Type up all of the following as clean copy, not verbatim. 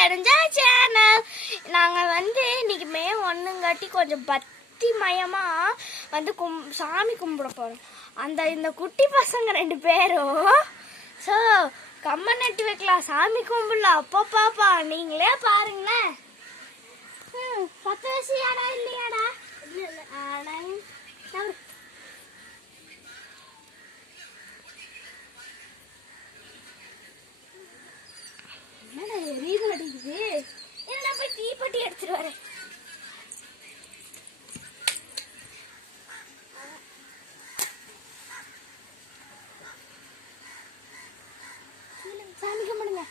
தெரிஞ்ச சேனல். நாங்கள் வந்து இன்னைக்கு மே 1 கொஞ்சம் பக்தி மயமா வந்து சாமி கும்பிட போகிறோம். இந்த குட்டி பசங்க 2 பேரும் ஸோ கம்மன் நட்டி வைக்கலாம், சாமி கும்பிடலாம். அப்போ பாப்பா நீங்களே பாருங்களேன். பத்து வயசுயாடா இல்லையாடா? என்னடா எரியுது அடிக்குது. என்ன போய் தீப்பெட்டி எடுத்துட்டு வரேன். சாமி கும்பிடுங்க.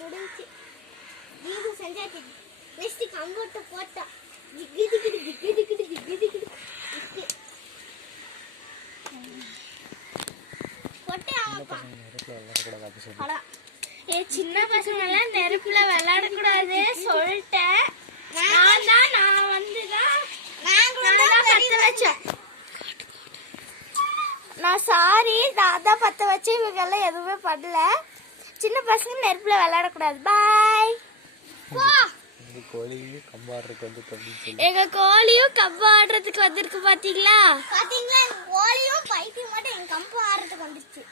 முடிஞ்சு தீபம் செஞ்சாச்சு. நெக்ஸ்ட் கம்போட்ட போட்டா சின்ன பசங்க எல்லாம் நெருப்புல விளையாடக்கூடாது சொல்லிட்டேன். நான் வந்துதான் பத்த வச்சேன். நான் சாரி, நான் தான் பத்த வச்சு இவங்க எல்லாம் எதுவுமே பண்ணல. சின்ன பசங்க நெருப்புல விளையாடக்கூடாது. பாய். எங்க கோழியும் கம்பு ஆடுறதுக்கு வந்திருக்கு. பாத்தீங்களா கோழியும் பைக்கு மட்டும் எங்க கம்பு ஆடுறதுக்கு வந்துருச்சு.